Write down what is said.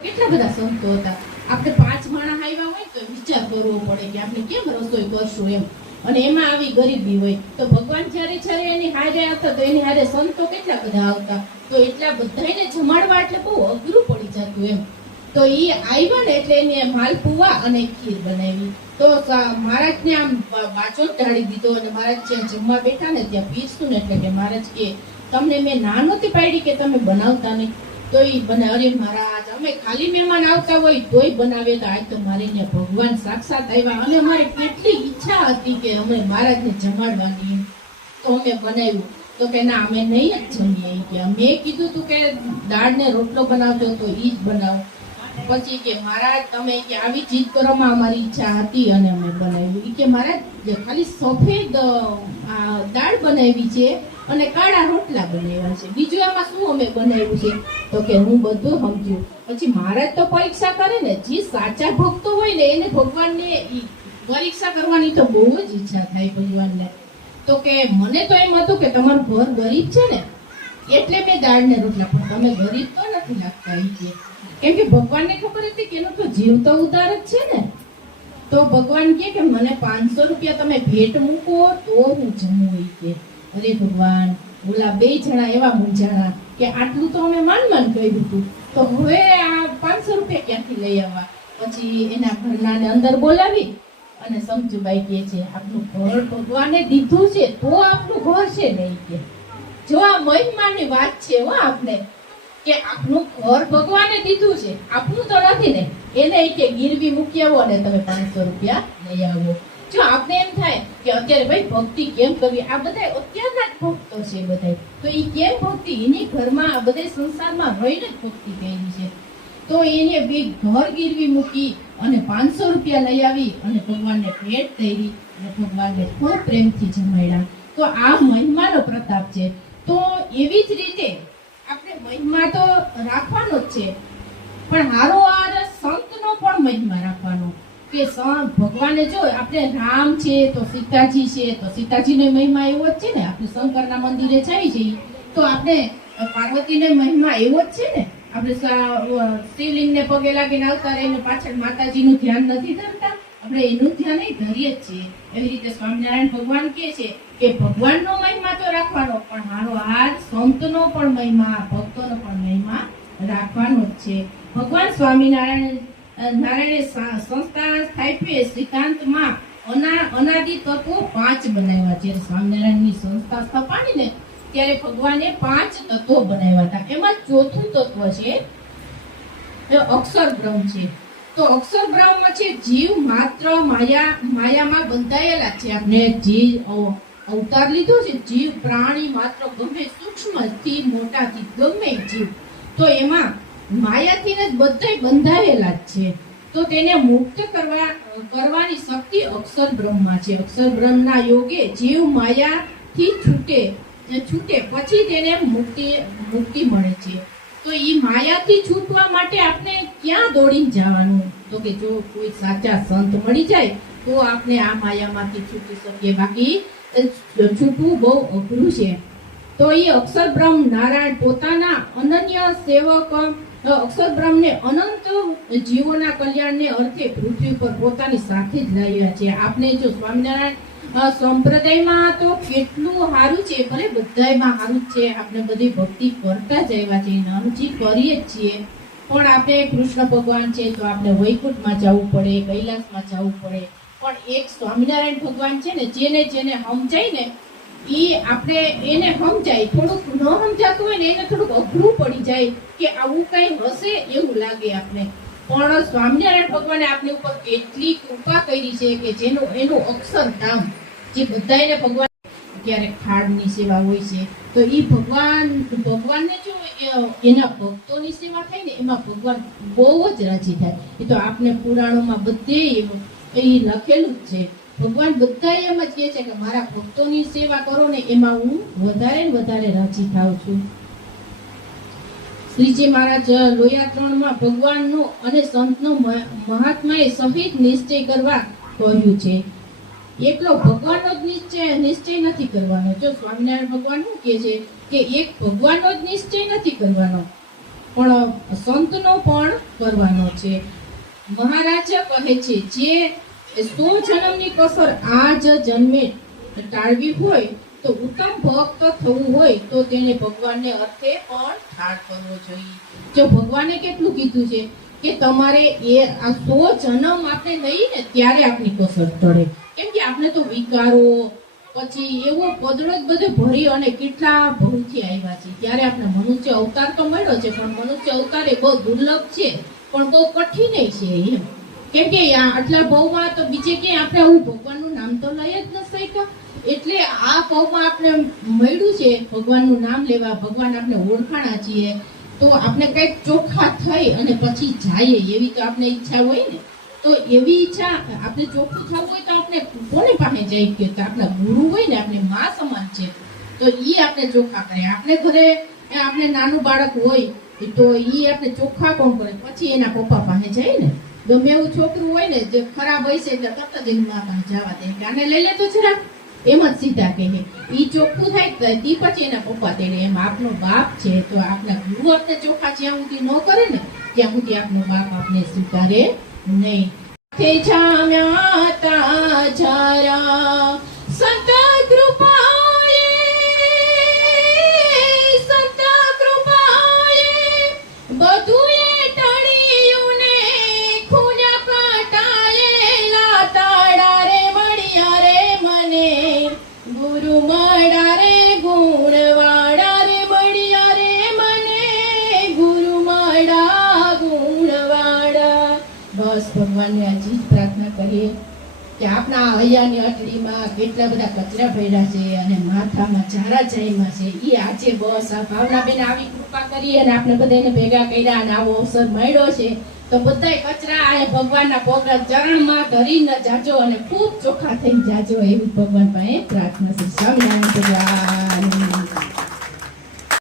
કેટલા બધા સંતો હતા. આપણે 5 માણસ આવ્યા હોય તો વિચાર કરવો પડે કે આપણે કેમ રસોઈ કરશું એમ, અને એમાં આવી ગરીબી હોય તો ભગવાન જ્યારે એની હારે આવતા તો એની હારે સંતો કેટલા બધા આવતા, તો એટલા બધાને જમાડવા એટલે બહુ અઘરું પડી જતું એમ. તો એ આવ્યા ને એટલે એને માલપુઆ અને ખીર બનાવી. તો મહારાજને આમ બાચો ઢાળી દીધો અને મહારાજ જ્યાં જમવા બેઠા ને ત્યાં પીરસું ને એટલે કે મહારાજ કે તમને મેં ના નહોતી પાડી કે તમે બનાવતા નહીં, તો એ બનાવે. અરે મહારાજ, અમે ખાલી મહેમાન આવતા હોય તોય બનાવે, તો આજ તો મારે ત્યાં ભગવાન સાક્ષાત આવ્યા અને અમારે કેટલી ઈચ્છા હતી કે અમે મહારાજને જમાડવાની, તો અમે બનાવ્યું. તો કે ના, અમે નહીં જ જમીએ કે અમે કીધું તું કે દાળ ને રોટલો બનાવજો તો ઈ જ બનાવો. પછી કે મહારાજ તમે કે આવી જીદ કરવામાં અમારી ઈચ્છા હતી અને અમે બનાવ્યું. કે મહારાજ ખાલી સફેદ દાળ બનાવી છે અને કાળા રોટલા બનાવ્યા છે, બીજું આમાં શું અમે બનાવ્યું છે? તો કે હું બધું સમજ્યું. પછી મહારાજ તો પરીક્ષા કરે ને, જે સાચા ભક્તો હોય ને એને ભગવાનને પરીક્ષા કરવાની તો બહુ જ ઈચ્છા થાય ભગવાનને. તો કે મને તો એમ હતું કે તમારું ઘર ગરીબ છે ને એટલે મેં દાળ ને રોટલા, પણ તમે ગરીબ તો નથી લાગતા એ કે, કેમ કે ભગવાનને ખબર હતી કે એનો તો જીવ તો ઉદાર જ છે ને. તો ભગવાન કે મને 500 રૂપિયા તમે ભેટ મૂકો તો હું જમું એ કે. અરે ભગવાન, ઓલા 2 જણા એવા મૂંઝાણા કે આટલું તો અમે માન કર્યું હતું, તો હવે આ 500 રૂપિયા ક્યાંથી લઈ આવવા? પછી એના ઘરનાને અંદર બોલાવી અને સમજુબાઈ કે છે આપનું ઘર ભગવાને દીધું છે તો આપનું ઘર છે નહીં કે. જો આ મહિમાની વાત છે હો આપને, કે આપનું ઘર ભગવાને દીધું છે, આપનું તો નથી ને. એને કે ગીરવી મૂકી આવો અને તમે 500 રૂપિયા લઈ આવો. જો આપને એમ થાય કે અત્યારે ભાઈ ભક્તિ કેમ કરવી, આ બધા અત્યારના જ ભક્તો છે બધા, તો એ કેમ ભક્તિ? એની ઘરમાં આ બધા સંસારમાં રહીને જ ભક્તિ કરી છે. તો એને બે ઘર ગીરવી મૂકી અને 500 રૂપિયા લઈ આવી અને ભગવાનને ભેટ ધરી અને ભગવાનને ખૂબ પ્રેમથી જમાડ્યા. તો આ મહિમાનો પ્રતાપ છે. તો એવી જ રીતે આપણે મહિમા તો રાખવાનો જ છે, પણ હારો આ સંતનો પણ મહિમા રાખવાનો. કે ભગવાને જો આપણે રામ છે તો સીતાજી છે, તો સીતાજીનો મહિમા એવો જ છે ને. આપણે શંકરના મંદિરે જઈ જઈએ તો આપણે પાર્વતીનો મહિમા એવો જ છે ને. આપણે શિવલિંગને પગે લાગીને આવતા રહીને પાછળ માતાજીનું ધ્યાન નથી ધરતા, આપણે એનું ધ્યાન ધરીએ જ છીએ. એવી રીતે સ્વામિનારાયણ ભગવાન કહે છે કે ભગવાનનો મહિમા તો રાખવાનો, પણ મારો આ સંતનો પણ મહિમા, ભક્તોનો પણ મહિમા રાખવાનો જ છે. ભગવાન સ્વામિનારાયણે સંસ્થા સ્થાપીએ સિદ્ધાંતમાં અનાદિ તત્વો 5 બનાવ્યા છે. સ્વામિનારાયણની સંસ્થા સ્થપાણી ને ત્યારે ભગવાને 5 તત્વો બનાવ્યા હતા. એમાં ચોથું તત્વ છે અક્ષર બ્રહ્મ છે. તો અક્ષર બ્રહ્મ છે જીવ માત્ર માયામાં બંધાયેલા છે. આપણે જીવ અવતાર લીધો છે, જીવ પ્રાણી માત્ર ગમે સૂક્ષ્મથી મોટાથી ગમે જીવ, તો એમાં માયાથી જ બધા બંધાયેલા જ છે. તો તેને મુક્ત કરવાની શક્તિ અક્ષર બ્રહ્મમાં છે. અક્ષર બ્રહ્મના યોગે જીવ માયાથી છૂટે પછી તેને મુક્તિ મળે છે. તો એ માયાથી છૂટવા માટે આપણે ક્યાં દોડીને જવાનું? તો કે જો કોઈ સાચા સંત મળી જાય તો આપણે આ માયામાંથી છૂટી શકીએ, બાકી છૂટવું બહુ અઘરું છે. તો એ અક્ષર બ્રહ્મ નારાયણ પોતાના અનન્ય સેવક અક્ષર બ્રહ્મને અનંત જીવોના કલ્યાણને અર્થે પૃથ્વી પર પોતાની સાથે જ લાવ્યા છે. આપણે જો સ્વામિનારાયણ સંપ્રદાયમાં તો કેટલું સારું છે, ભલે બધાયમાં સારું જ છે, આપણે બધી ભક્તિ કરતા જ આવ્યા છે, હજી કરીએ જ છીએ, પણ આપણે કૃષ્ણ ભગવાન છે તો આપણે વૈકુંઠમાં જવું પડે, કૈલાસમાં જવું પડે. પણ એક સ્વામિનારાયણ ભગવાન છે ને, જેને સમજાય ને એ આપણે એને સમજાય, થોડુંક ન સમજાતું હોય ને એને થોડુંક અઘરું પડી જાય કે આવું કઈ હશે એવું લાગે આપણે. પણ સ્વામિનારાયણ ભગવાને આપણી ઉપર કેટલી કૃપા કરી છે કે એનું અક્ષરધામ જે બધાને ભગવાન ક્યારેક થાળની સેવા હોય છે તો એ ભગવાનને જો એના ભક્તોની સેવા થાય ને એમાં ભગવાન બહુ જ રાજી થાય. એ તો આપણે પુરાણોમાં બધે એ લખેલું જ છે. ભગવાન બધા એમ જ કહે છે કે મારા ભક્તોની સેવા કરો ને એમાં હું વધારે ને વધારે રાજી થાઉં છું. શ્રીજી મહારાજ લોયા 3માં ભગવાનનો અને સંતનો મહાત્માએ સહિત નિશ્ચય કરવા કહ્યું છે. એકલો ભગવાનનો જ નિશ્ચય નથી કરવાનો. જો સ્વામિનારાયણ ભગવાન શું કહે છે કે એક ભગવાનનો જ નિશ્ચય નથી કરવાનો, પણ સંતનો પણ કરવાનો છે. મહારાજ કહે છે જે 100 જન્મની કસર આ જ જન્મે ટાળવી હોય તો ઉત્તમ ભક્ત થવું હોય તો તેને ભગવાનને અર્થે પણ ઠાર કરવો જોઈએ. જો ભગવાને કેટલું કીધું છે કે તમારે આ 100 જન્મ આપણે લઈએ ને ત્યારે આપણી કસર ટળે. કેમ કે આપણે તો વિકારો પછી એવો પદળો જ બધે ભરી અને કેટલા ભવથી આવ્યા છે. ત્યારે આપણે મનુષ્ય અવતાર તો મળ્યો છે પણ મનુષ્ય અવતાર એ બહુ દુર્લભ છે પણ બહુ કઠિન છે એમ. કેમ કે આટલા ભાવમાં તો બીજે ક્યાંય આપણે આવું ભગવાનનું નામ તો લઈ જ ન શક્યા. એટલે આ ભાવમાં આપણે મળ્યું છે ભગવાનનું નામ લેવા, ભગવાન આપણે ઓળખાણા છીએ તો આપણે કંઈક ચોખ્ખા થઈ અને પછી જઈએ એવી તો આપણે ઈચ્છા હોય ને. તો એવી ઈચ્છા આપણે ચોખ્ખું થવું હોય તો આપણે કોને પાસે જઈ કે આપણા ગુરુ હોય ને, આપણે માં સમાન છે તો ઈ આપણે ચોખ્ખા કરે. આપણે ઘરે આપણે નાનું બાળક હોય તો ઈ આપણે ચોખ્ખા કોણ કરે? પછી એના પપ્પા પાસે જાય ને. ગમે એવું છોકરું હોય ને જે ખરાબ હોય છે એટલે તરત જ એની મા પાસે જવા દે કે આને લઈ લે તો જરા, એમ જ સીધા કહે. ઈ ચોખ્ખું થાય તી પછી એના પપ્પા તેડે. એમ આપનો બાપ છે તો આપણા ગુરુ આપણે ચોખ્ખા જ્યાં સુધી ન કરે ને ત્યાં સુધી આપનો બાપ આપણે સ્વીકારે નહીં. તે જામ્યા તા જરા સંત કૃપાએ બધું ટળ્યું ને ખુલ્યા કાટાયેલા તાળા રે મળ્યા રે મને ગુરુ મળ્યા રે ગુણવાળા રે મળ્યા રે મને ગુરુ મળ્યા ગુણવાળા. બસ ભગવાનને આ ચીજ પ્રાર્થના કરીએ કે આપણા હૈયાની અટડીમાં કેટલા બધા કચરા ભર્યા છે અને માથામાં ઝારા જાયમાં છે. એ આજે બસ આ ભાવનાબેન આવી કૃપા કરી અને આપણે બધાને ભેગા કર્યા અને આવો અવસર મળ્યો છે તો બધાય કચરા અને ભગવાનના પગના ચરણમાં ધરીને જાજો અને ખૂબ ચોખ્ખા થઈને જાજો એવી ભગવાન પાસે પ્રાર્થના છે. સ્વામિનારાયણ ભગવાન.